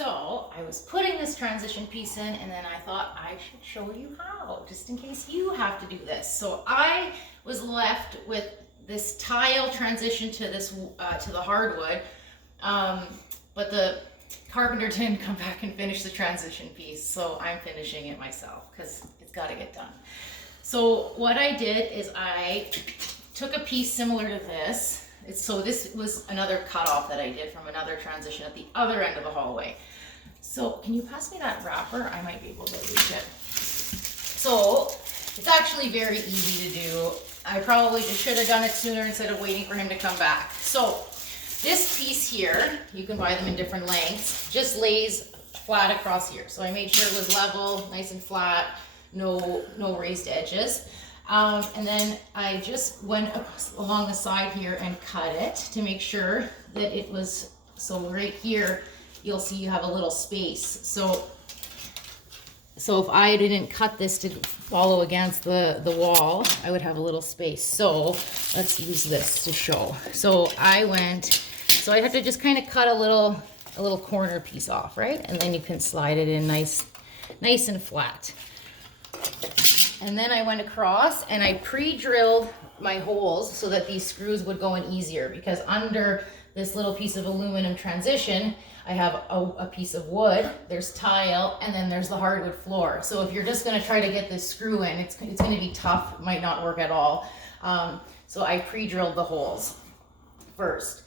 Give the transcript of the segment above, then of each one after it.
So I was putting this transition piece in, and then I thought I should show you how, just in case you have to do this. So I was left with this tile transition to this to the hardwood, but the carpenter didn't come back and finish the transition piece, so I'm finishing it myself because it's got to get done. So what I did is I took a piece similar to this. So this was another cutoff that I did from another transition at the other end of the hallway. So can you pass me that wrapper? I might be able to reach it. So it's actually very easy to do. I probably just should have done it sooner instead of waiting for him to come back. So this piece here, you can buy them in different lengths, just lays flat across here. So I made sure it was level, nice and flat, no raised edges. And then I just went along the side here and cut it to make sure that it was, so right here, you'll see you have a little space. So if I didn't cut this to follow against the wall, I would have a little space. So let's use this to show. So I have to just kind of cut a little corner piece off, right? And then you can slide it in nice and flat. And then I went across and I pre-drilled my holes so that these screws would go in easier, because under this little piece of aluminum transition, I have a piece of wood, there's tile, and then there's the hardwood floor. So if you're just gonna try to get this screw in, it's gonna be tough, might not work at all. So I pre-drilled the holes first.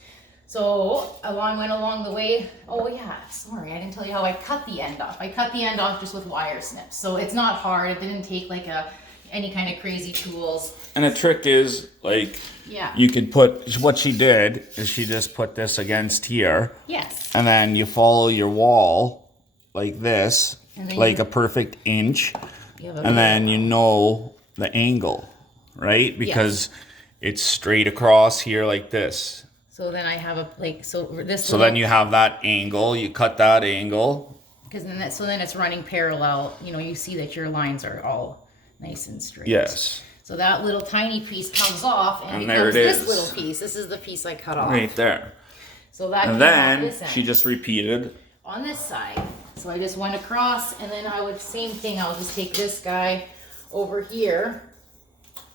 So went along the way. Oh yeah, sorry, I didn't tell you how I cut the end off. I cut the end off just with wire snips. So it's not hard. It didn't take like any kind of crazy tools. And the trick is, like, yeah, you could put, what she did is she just put this against here. Yes. And then you follow your wall like this, like a perfect inch. And then you know the angle, right? Because it's straight across here like this. So then I have So then you have that angle, you cut that angle. Because then it's running parallel. You know, you see that your lines are all nice and straight. Yes. So that little tiny piece comes off and there becomes it is. this little piece. This is the piece I cut off. Right there. So that And then she just repeated on this side. So I just went across, and then same thing, I'll just take this guy over here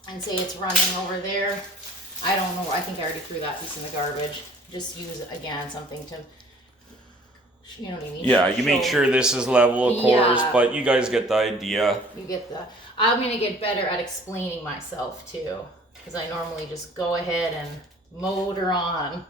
and say it's running over there. I don't know, I think I already threw that piece in the garbage. Just use, again, something to, you know what I mean? Yeah, you make sure this is level, of course, Yeah. but you guys get the idea. You get the, I'm gonna get better at explaining myself too, because I normally just go ahead and motor on.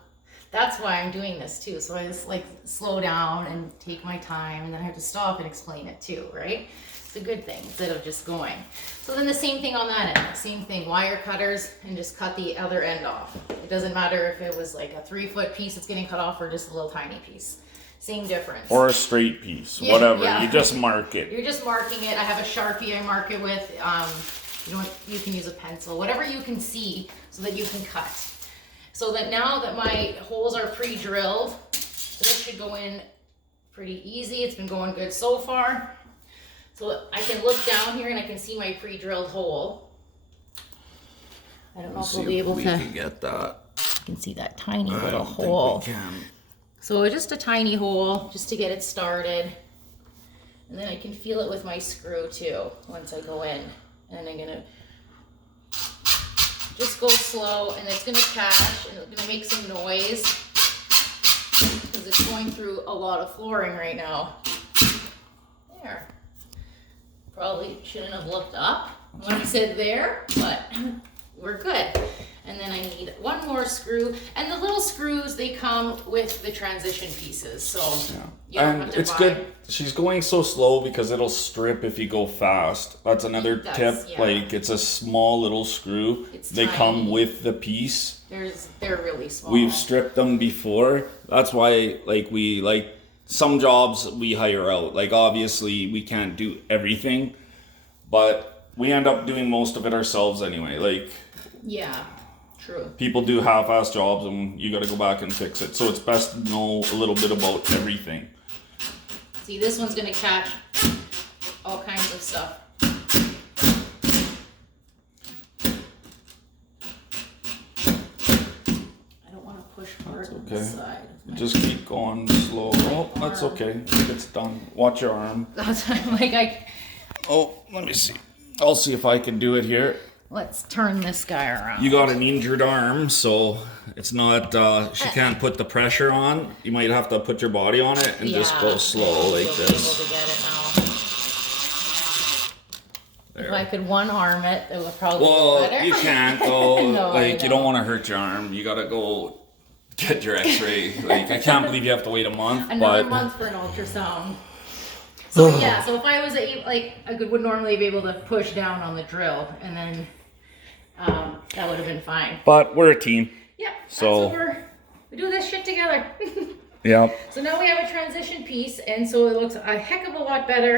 That's why I'm doing this too. So I just like slow down and take my time, and then I have to stop and explain it too, right? It's a good thing instead of just going. So then the same thing on that end, same thing, wire cutters, and just cut the other end off. It doesn't matter if it was like a 3-foot piece that's getting cut off or just a little tiny piece. Same difference. Or a straight piece, Yeah, whatever. yeah. You just mark it. You're just marking it. I have a Sharpie I mark it with. You can use a pencil, whatever you can see so that you can cut. So that now that my holes are pre-drilled, this should go in pretty easy. It's been going good so far. So I can look down here and I can see my pre-drilled hole. I don't know if we'll be able to. We can get that. You can see that tiny little hole. Think we can. So just a tiny hole just to get it started. And then I can feel it with my screw too once I go in. And I'm gonna just go slow, and it's gonna catch and it's gonna make some noise because it's going through a lot of flooring right now. There. Probably shouldn't have looked up when I said there, but we're good. And then I need one more screw, and the little screws, they come with the transition pieces, so you don't have to it's buy. good. She's going so slow because it'll strip if you go fast. That's another tip. Yeah. Like, it's a small little screw. They tiny. come with the piece. They're really small. We've stripped them before. That's why, like some jobs we hire out. Like, obviously we can't do everything, but we end up doing most of it ourselves anyway. Like, yeah, true. people do half-ass jobs and you got to go back and fix it. So it's best to know a little bit about everything. See, this one's gonna catch all kinds of stuff. I don't want to push hard. Okay. this side. Just keep going slow. Oh, that's okay. It's done. Watch your arm. That's I'm like Oh, let me see. I'll see if I can do it here. let's turn this guy around. You got an injured arm, so it's not, she can't put the pressure on. You might have to put your body on it and just go slow like You'll be this. able to get it now. If There. I could one arm it, it would probably be Well, better. you can't though. No, Like, you don't want to hurt your arm. You gotta go get your x-ray. Like, I can't believe you have to wait a month. Another but month for an ultrasound. So yeah, so if I was I would normally be able to push down on the drill, and then that would have been fine. But we're a team. Yeah. So- we do this shit together. Yep. So now we have a transition piece, and so it looks a heck of a lot better.